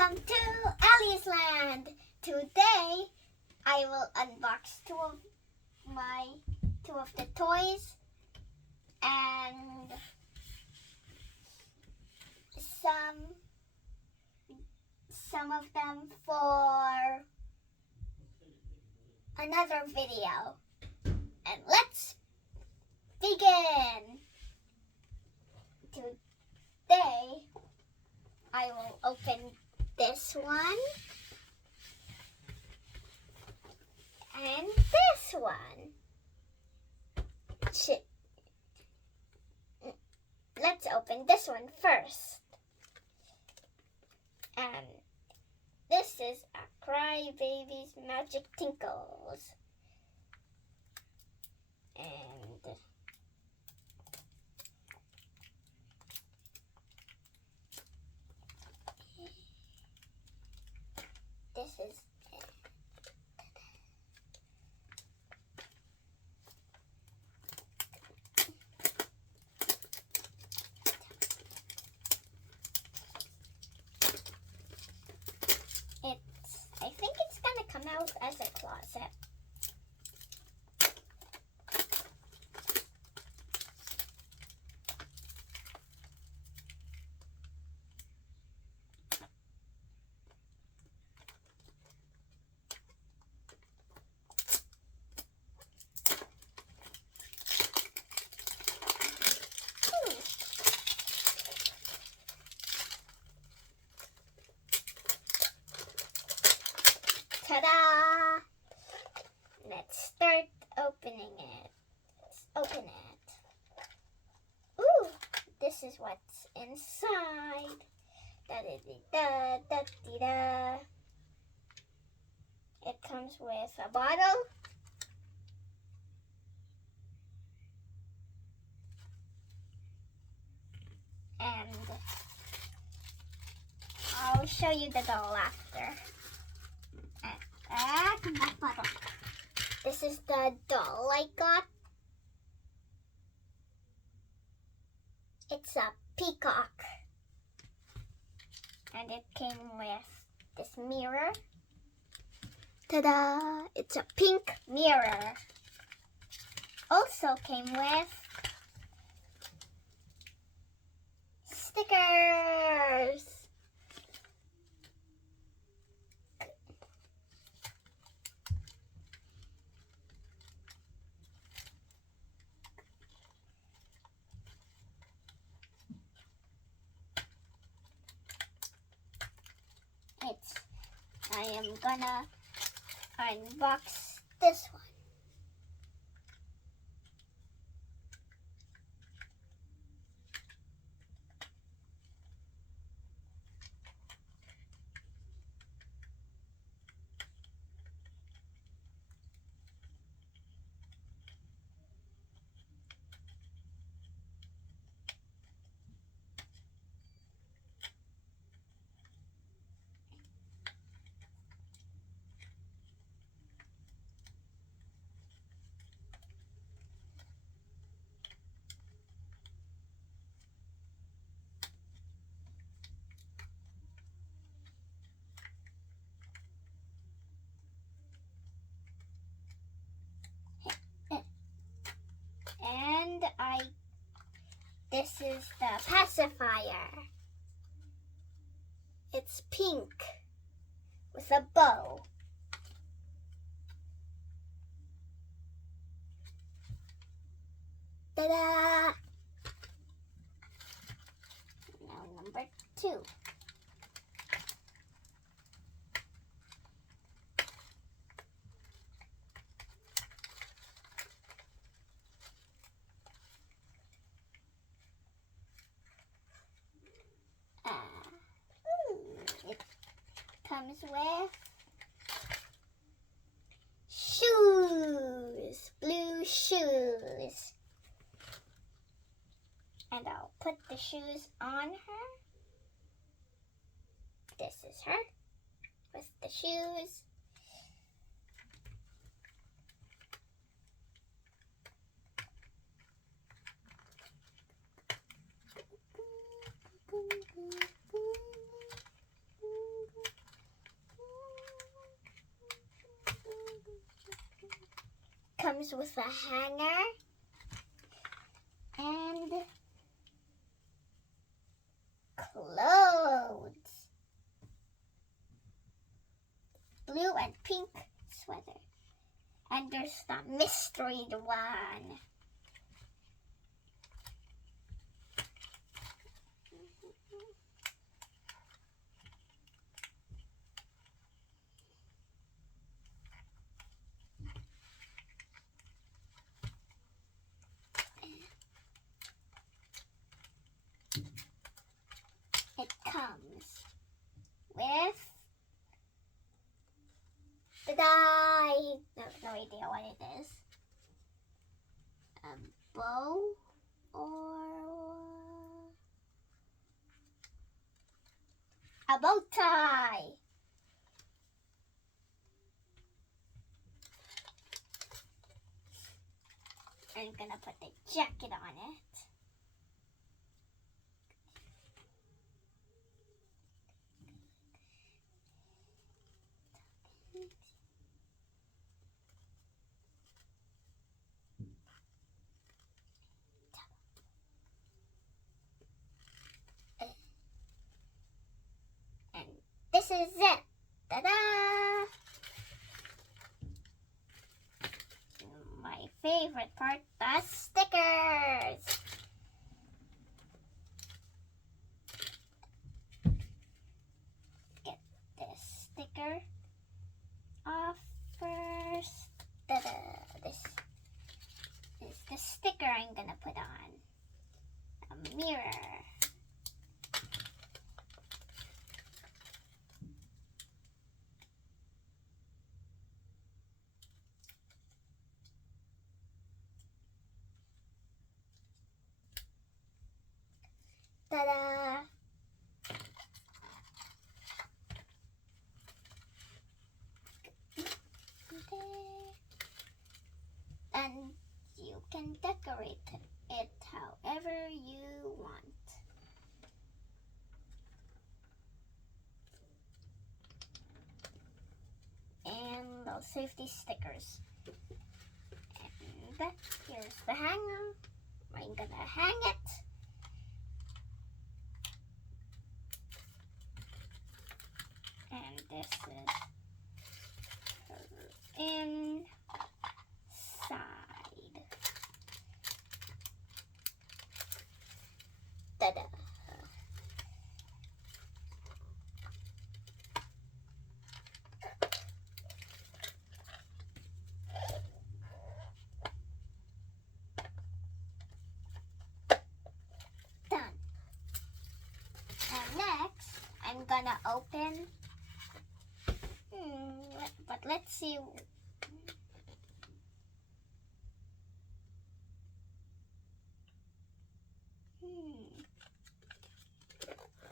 Welcome to Ali's Land. Today, I will unbox two of the toys and some of them for another video. And let's begin. Today, I will open this one and this one. Let's open this one first. And this is a Crybaby's Magic Tinkles. And this is it. I think it's gonna come out as a closet. Ta-da! Let's start opening it. Let's open it. Ooh, this is what's inside. Da-da-da-da-da-da-da. It comes with a bottle. And I'll show you the doll after. Come back, bottle. This is the doll I got. It's a peacock. And it came with this mirror. Ta-da! It's a pink mirror. Also came with stickers. I am gonna unbox this one. And this is the pacifier. It's pink with a bow. Ta-da! Now number 2. It comes with shoes, blue shoes. And I'll put the shoes on her. This is her with the shoes. comes with a hanger and clothes. Blue and pink sweater. And there's the mystery one. It comes with I have no idea what it is. A bow or a bow tie. I'm gonna put the jacket on it. And this is it. Ta-da! My favorite part, the stickers. Get this sticker off first. Ta-da! This is the sticker I'm gonna put on. A mirror. Ta-da! And you can decorate it however you want. And those safety stickers. And here's the hanger. I'm gonna hang it. And this is inside. Ta-da! Done. And next, I'm gonna open. But let's see.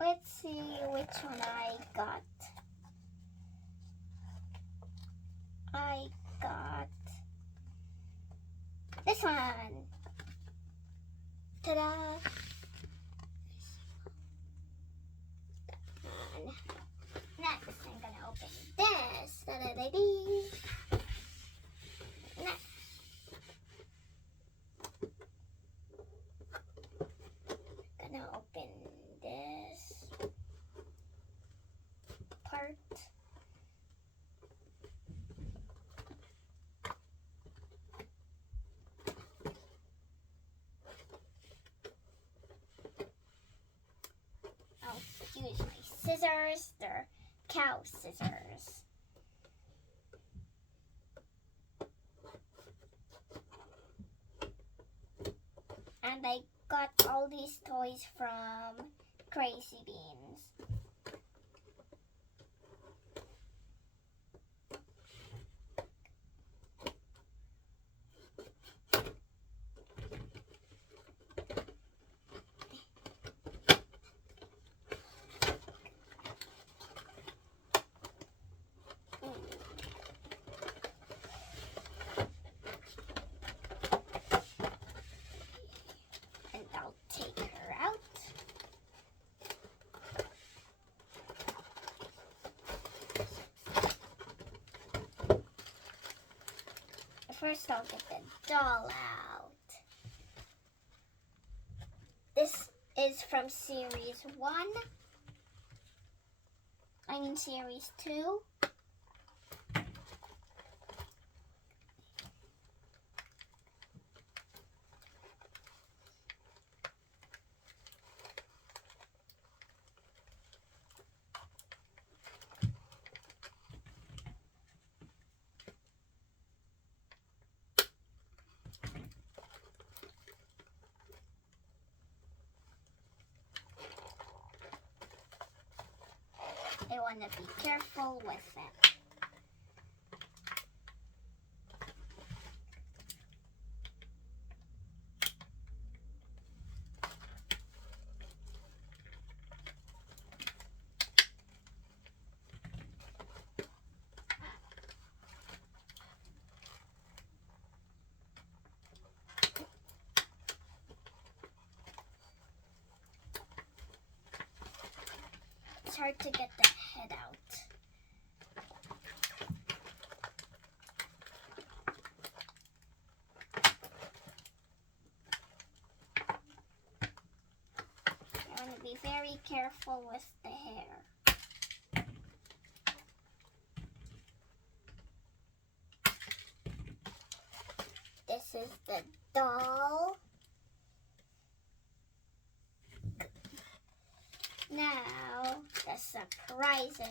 Let's see which one I got. I got this one. Ta-da! And next, I'm gonna open this. Ta-da-da-dee. Next. Gonna open this part. I'll use my scissors. They're cow scissors. And I got all these toys from Crazy Beans. And I'll take her out. First, I'll get the doll out. This is from Series 1. Series 2. I want to be careful with it. It's hard to get the head out. I want to be very careful with the hair. This is the doll. Now, the surprises.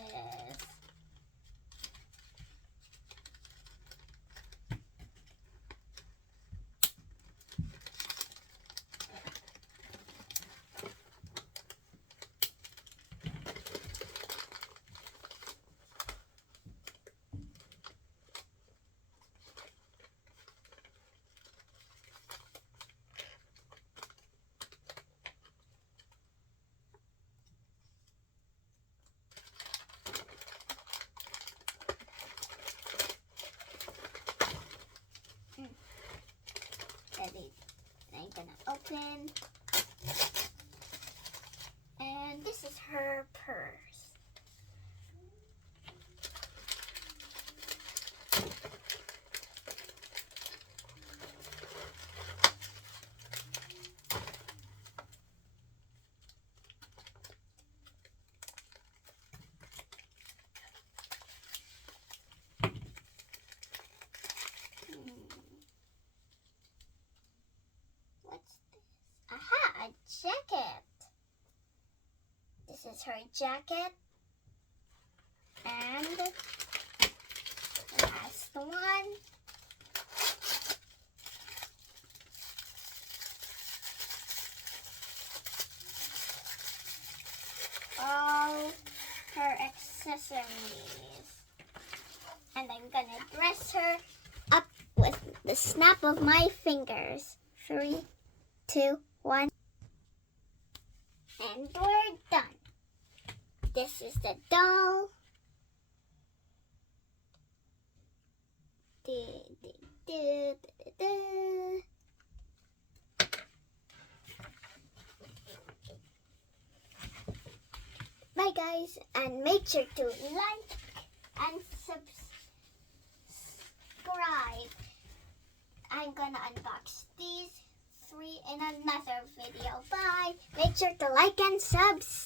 I'm gonna open, and this is her purse. Aha, a jacket. This is her jacket. And the last one. All her accessories. And I'm gonna dress her up with the snap of my fingers. 3, 2, 1. And we're done. This is the doll. Bye guys, and make sure to like and subscribe. I'm gonna unbox these 3 in another video. Bye. Make sure to like and subscribe.